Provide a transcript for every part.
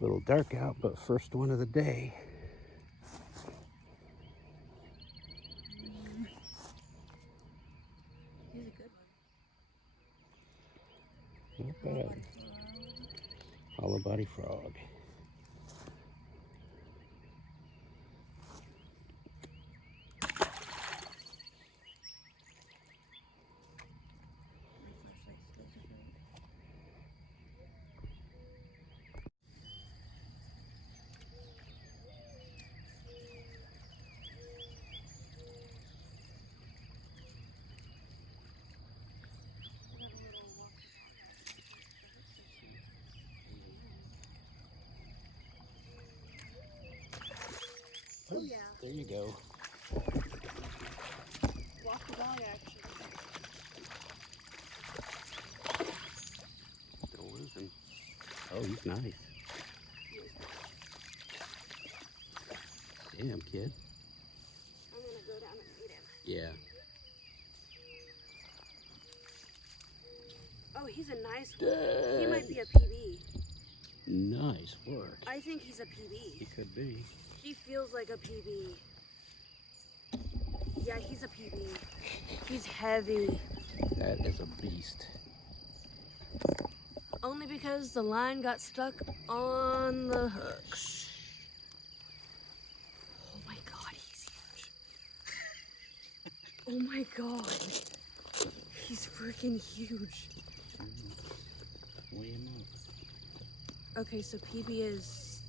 A little dark out, but first one of the day. He's a good one. Not bad. Hollow body frog. Oh yeah. There you go. Walk the dog action. Still losing. Oh, he's nice. Damn, kid. I'm gonna go down and meet him. Yeah. Oh, he's a nice one. Dang. He might be a PB. Nice work. I think he's a He PB. could be. He feels like a PB. Yeah, he's a PB. He's heavy. That is a beast. Only because the line got stuck on the hooks. Oh my god, he's huge. Oh my god. He's freaking huge. Weigh him up. Okay, so PB is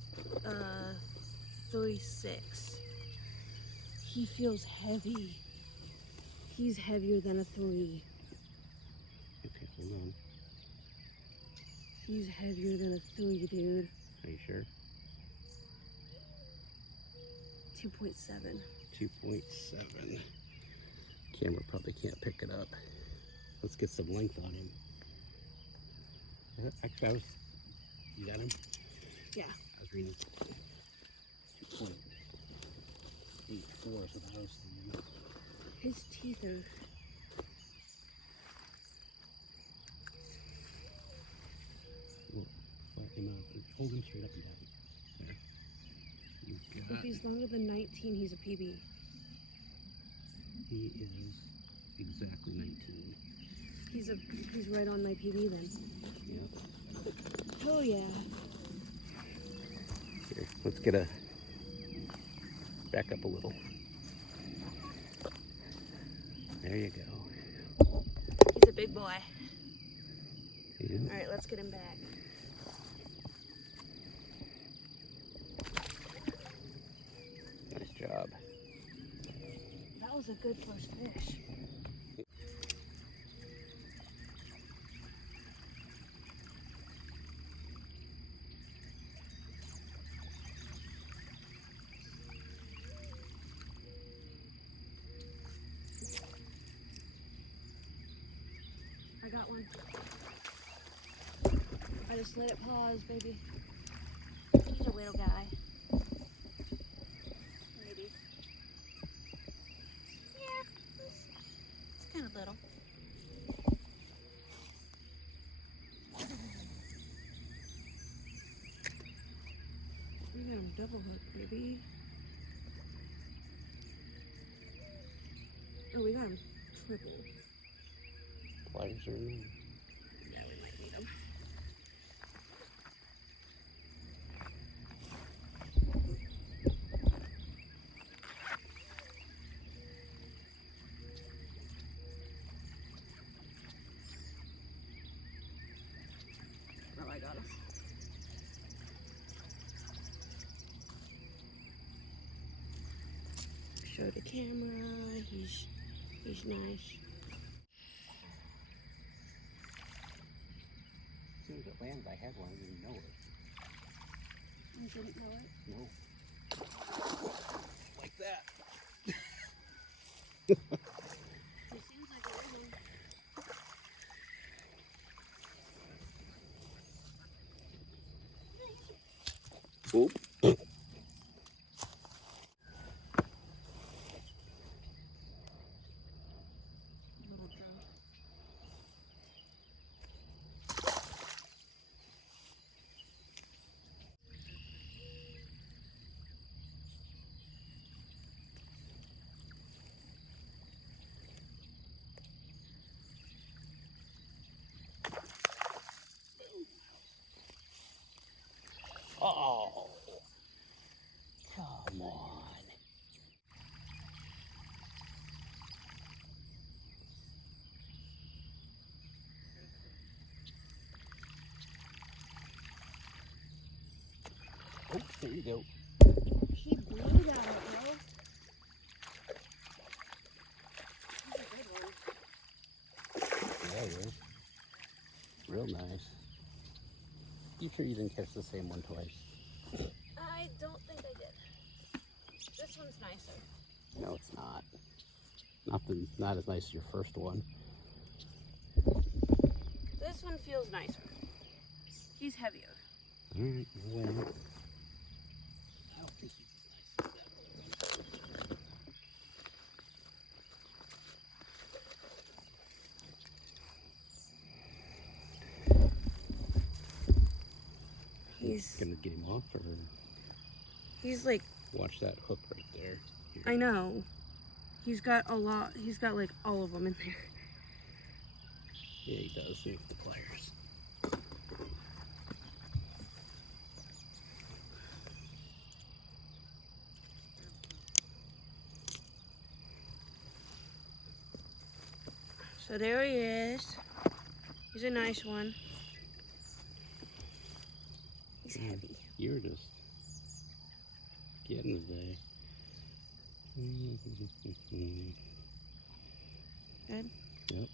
3.6. He feels heavy. He's heavier than a 3. Okay, hold on. He's heavier than a 3, dude. Are you sure? 2.7. 2.7. Camera probably can't pick it up. Let's get some length on him. Actually, you got him? Yeah. I was reading 2.84 is what I was thinking. His teeth are... Flat him out. Hold him straight up and down. There. You got If he's longer than 19, he's a PB. He is exactly 19. He's right on my PB then. Yep. Oh yeah. Here, let's get a back up a little. There you go. He's a big boy. Yeah. All right, let's get him back. Nice job. That was a good first fish. I got one. I just let it pause, baby. He's a whale guy. Maybe. Yeah, it's kind of little. We got him double hook, baby. Oh, we got him triple. Pliers are in there. Yeah, we might need them. Oh, I got him. Show the camera. He's nice. As soon as it landed, I had one. I didn't know it. You didn't know it? No. Like that. It seems like a rhythm. Oop. Little drunk. Oh, there you go. He blew that, bro. He's a good one. Yeah, he is. Real nice. You sure you didn't catch the same one twice? I don't think I did. This one's nicer. No, it's not. Not as nice as your first one. This one feels nicer. He's heavier. All right, you win. I don't think he's as nice as that one. He's Gonna get him off, or he's like, watch that hook right there. Here. I know. He's got a lot. He's got like all of them in there. Yeah, he does. Look at the pliers. So there he is. He's a nice one. He's heavy. You're just getting today. Good. Yep.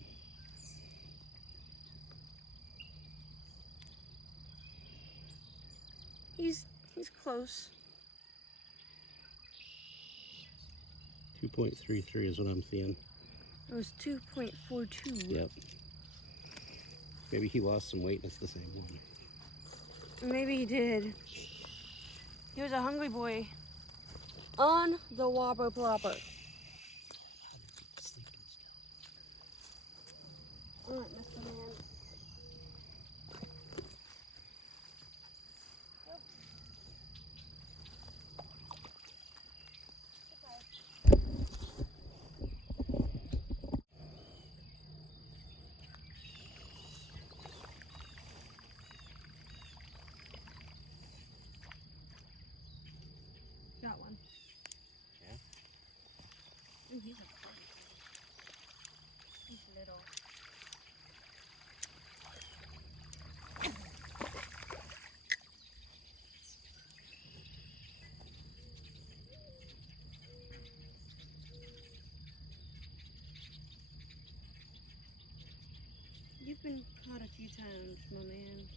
He's close. 2.33 is what I'm seeing. It was 2.42. Yep. Maybe he lost some weight and it's the same one. Maybe he did. He was a hungry boy. On the Whopper Plopper. Alright, Mr. Man. Got one. Yeah. Ooh, he's a big one. He's little. You've been caught a few times, my man.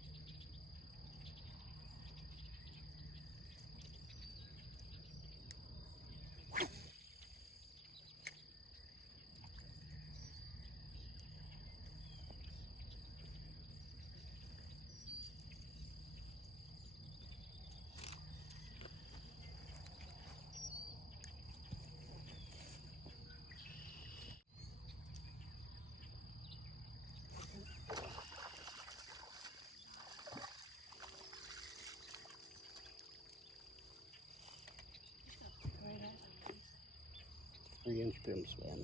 Right at 3-inch brim span.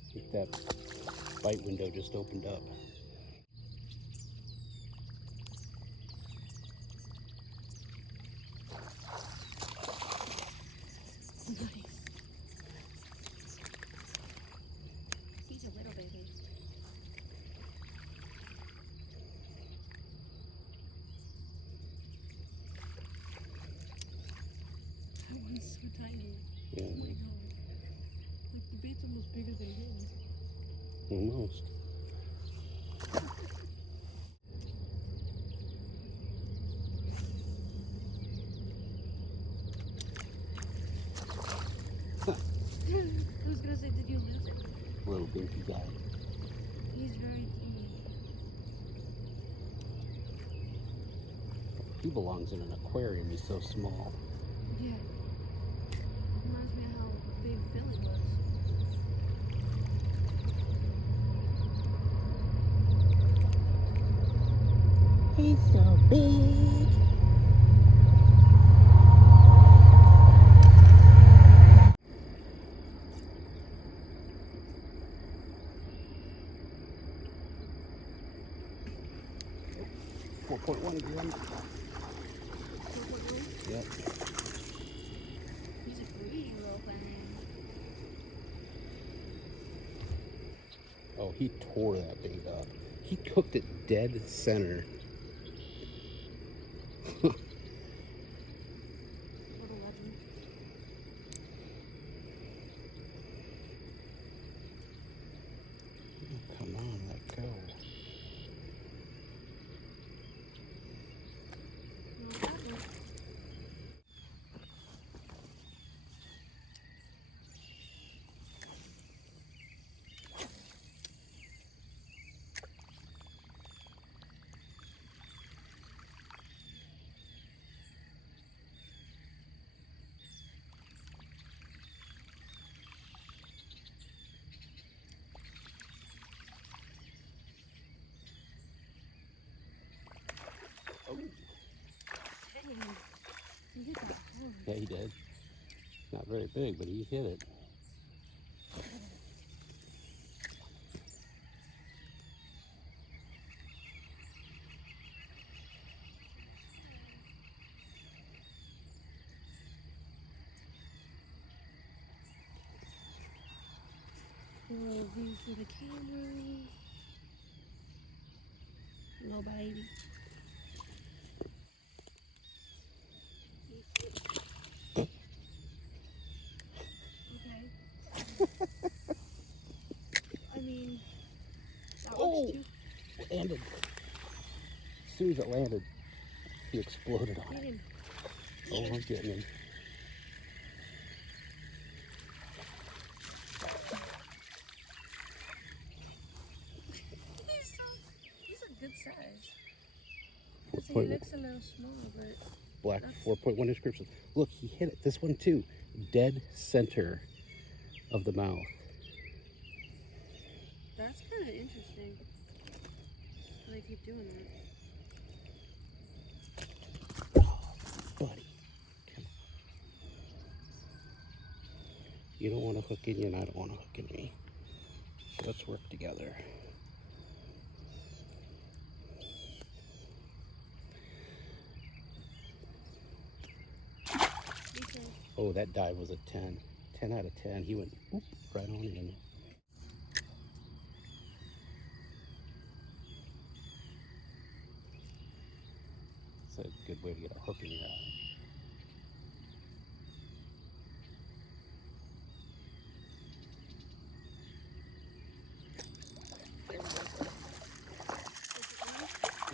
I think that bite window just opened up. Nice. He's a little baby. That one's so tiny. Yeah, Oh my god. Like the bait's almost bigger than him. almost. I was gonna say, did you lose it? Little dinky guy. He's very teeny. He belongs in an aquarium. He's so small. Yeah. Reminds me of how big Philly was. He's so big. Oh, 4.1 again. Yep. He's a 3-year-old thing. Oh, he tore that bait up. He cooked it dead center. What a legend. Oh, come on, let go. No problem. Oh. Dang. You hit that hard. Yeah, he did. Not very big, but he hit it. A little view through the camera. Little baby. Okay. I mean, that works too. Landed. As soon as it landed, he exploded on Get it. him. Oh, I'm getting him. He's a good size. He looks a little small, but Black that's... 4.1 inch grip. Look, he hit it. This one too. Dead center of the mouth. That's kind of interesting. They keep doing that. Oh, buddy. Come on. You don't want to hook in you, and I don't want to hook in me. So let's work together. Oh, that dive was a 10. 10 out of 10. He went whoop, right on in. It's a good way to get a hook in your eye.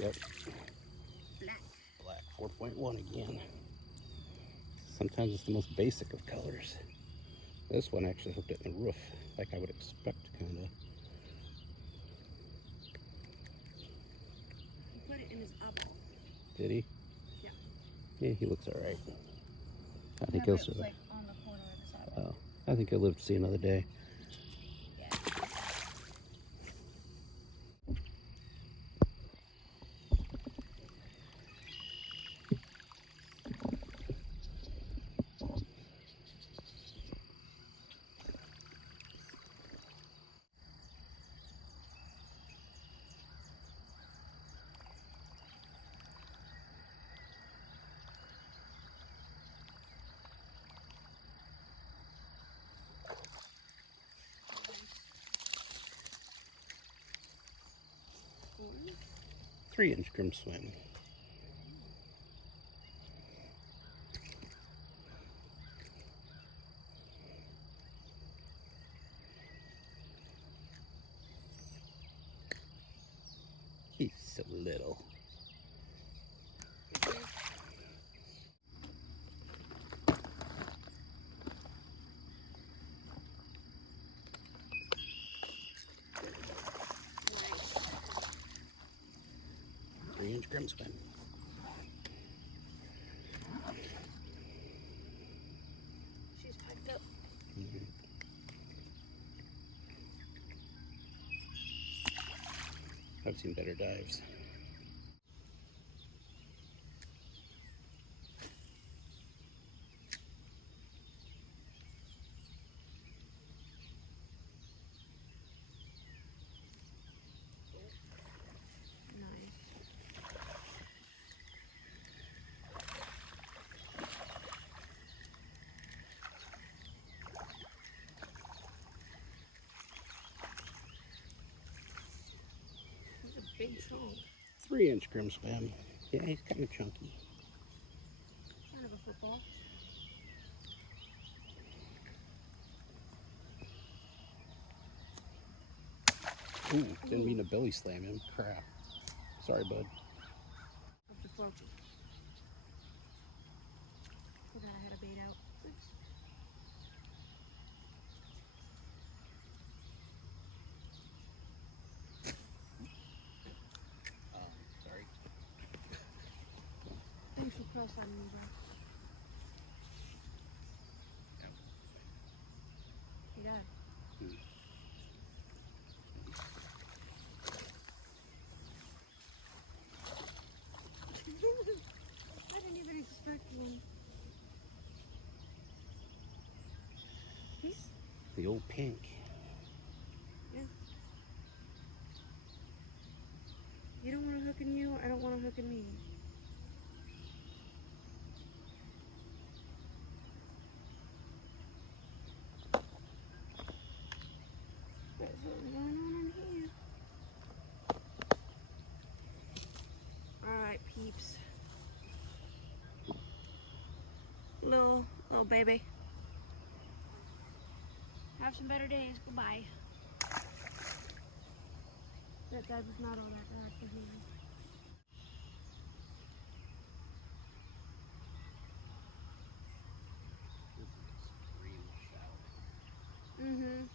Yep. Black 4.1 again. Sometimes it's the most basic of colors. This one actually hooked it in the roof, like I would expect, kind of. He put it in his eyeball. Did he? Yeah. Yeah, he looks all right. I think Yeah, he'll but it was survive. like on the corner of his eyeball. Oh, I think he'll live to see another day. Yeah. 3-inch grim swim. He's so little. Nice. 3-inch grim swim. She's packed up. Mm-hmm. I've seen better dives. Big chunk. 3-inch grim swim. Yeah, he's kind of chunky. Kind of a football. Ooh, didn't mean to belly slam him. Crap. Sorry, bud. Up to 40. Forgot I had a bait out. Oops. Sorry. Thanks for press on me, bro. You got it. I didn't even expect one. He's The old pink. yeah. You don't want to hook in you, I don't want to hook in me. There's something going on in here. Alright, peeps. Little baby. Have some better days. Goodbye. That guy was not all that bad for him. Mm-hmm.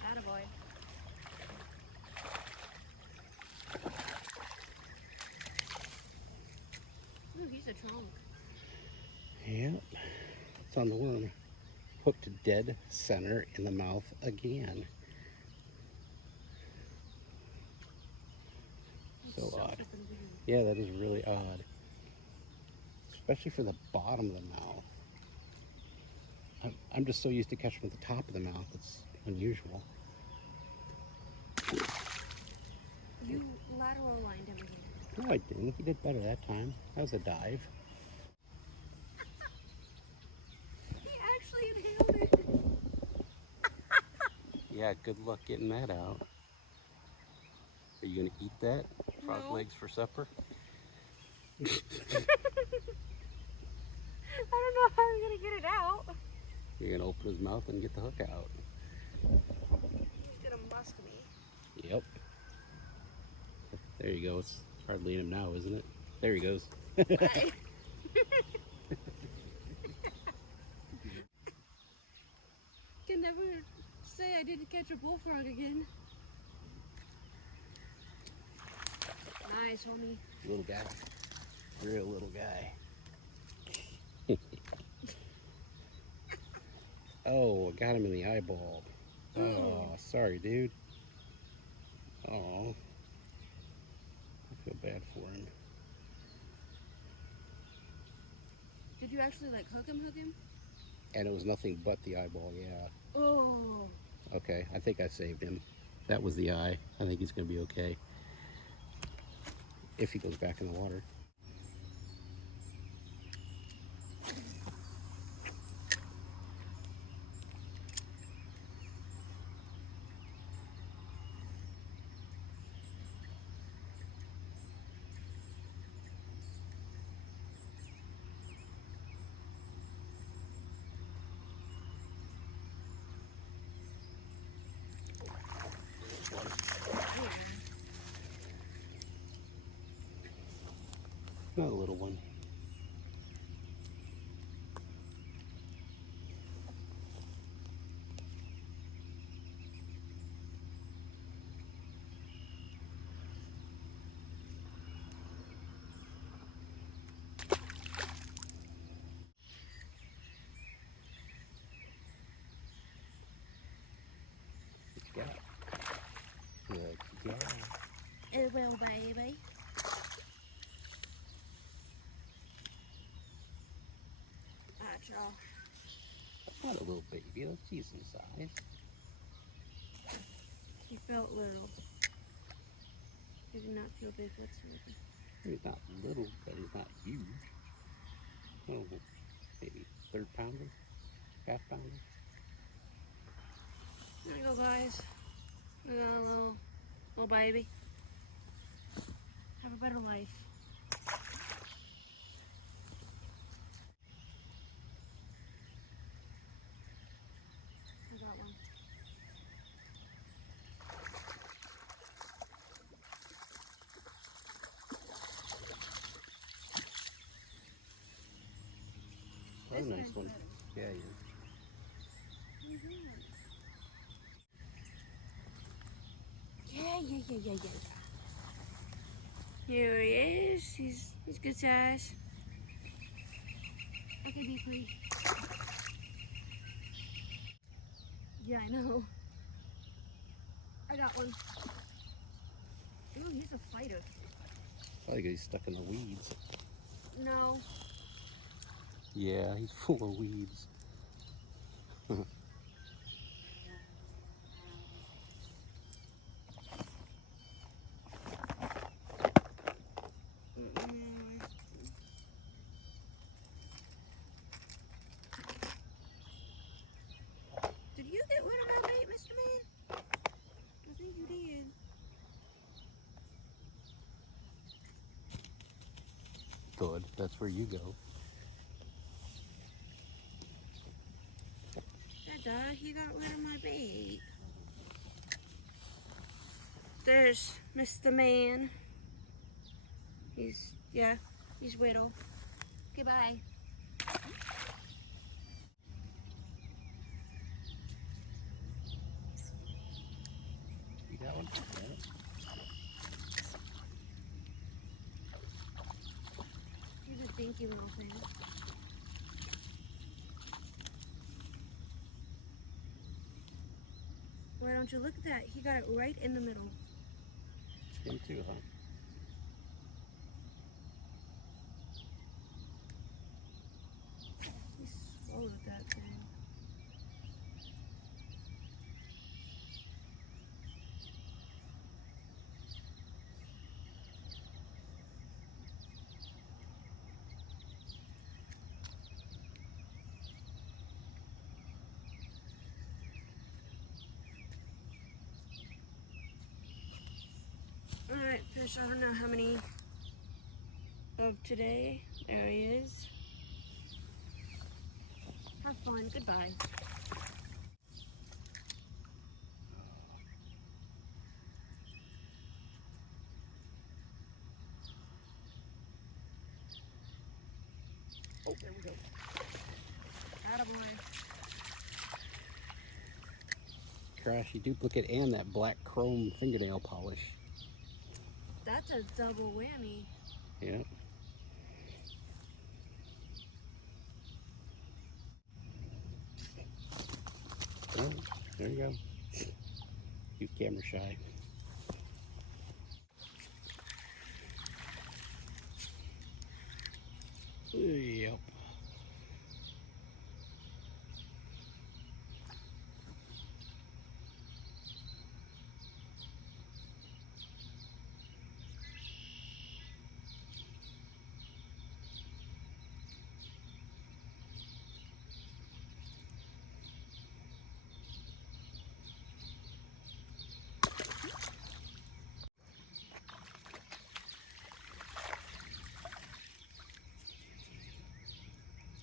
Attaboy. Ooh, he's a trunk. Yep. It's on the worm. Hooked dead center in the mouth again. So odd. Yeah, that is really odd. Especially for the bottom of the mouth. I'm just so used to catching at the top of the mouth. It's unusual. You lateral lined him again. No, I didn't. He did better that time. That was a dive. He actually inhaled it. Yeah, good luck getting that out. Are you gonna eat that? Frog No. legs for supper? I don't know how I'm gonna get it out. You're gonna open his mouth and get the hook out. He's gonna musk me. Yep. There you go. It's hardly in him now, isn't it? There he goes. Bye. Can never say I didn't catch a bullfrog again. Nice, homie. Little guy. Real little guy. Oh, I got him in the eyeball. Oh, sorry, dude. Oh, I feel bad for him. Did you actually like hook him? And it was nothing but the eyeball, yeah. Oh. Okay, I think I saved him. That was the eye. I think he's going to be okay. If he goes back in the water. Not a little one. What you got? What you got? It will, baby. Alright, y'all. Not a little baby. That's decent size. He felt little. He did not feel big whatsoever. He's not little, but he's not huge. Oh, maybe third pounder, half pounder. There we go, guys. We got a little baby. Have a better life. I got one. That's a nice one. Yeah, yeah. Yeah. Here he is. He's good size. Okay, be free. Yeah, I know. I got one. Ooh, he's a fighter. Probably 'cause he's stuck in the weeds. No. Yeah, he's full of weeds. Did you get rid of my bait, Mr. Man? I think you did. Good. That's where you go. Dada, he got rid of my bait. There's Mr. Man. He's widow. Goodbye. You got one? Yeah. He's a dinky little thing. Why don't you look at that? He got it right in the middle. Him too, huh? He swallowed that thing. Alright, fish, I don't know how many of today. There he is. Have fun. Goodbye. Oh, there we go. Attaboy. Crashy duplicate and that black chrome fingernail polish. That's a double whammy. Yeah. Oh, there you go. You camera shy. Yep.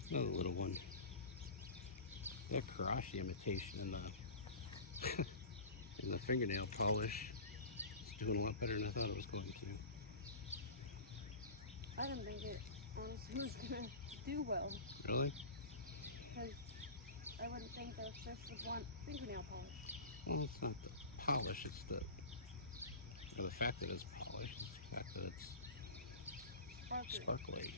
Another little one. That Karashi imitation in the in the fingernail polish is doing a lot better than I thought it was going to. I didn't think it honestly was gonna do well. Really? Because I wouldn't think those fish would want fingernail polish. Well, it's not the polish, it's the fact that it's polished, it's the fact that it's sparkly.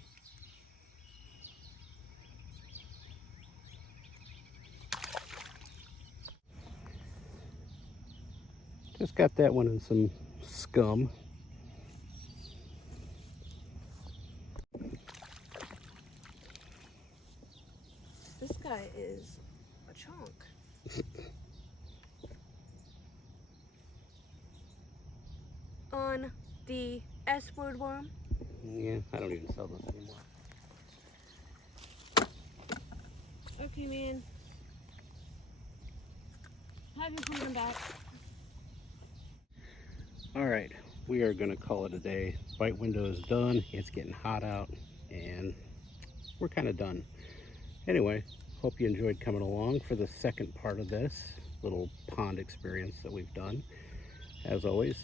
Just got that one in some scum. This guy is a chunk. On the S-word worm. Yeah, I don't even sell this anymore. Okay, man. Have you put them back? All right, we are gonna call it a day. Bite window is done. It's getting hot out and we're kind of done. Anyway, hope you enjoyed coming along for the second part of this little pond experience that we've done. As always,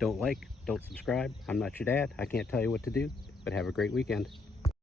don't like, don't subscribe. I'm not your dad. I can't tell you what to do, but have a great weekend.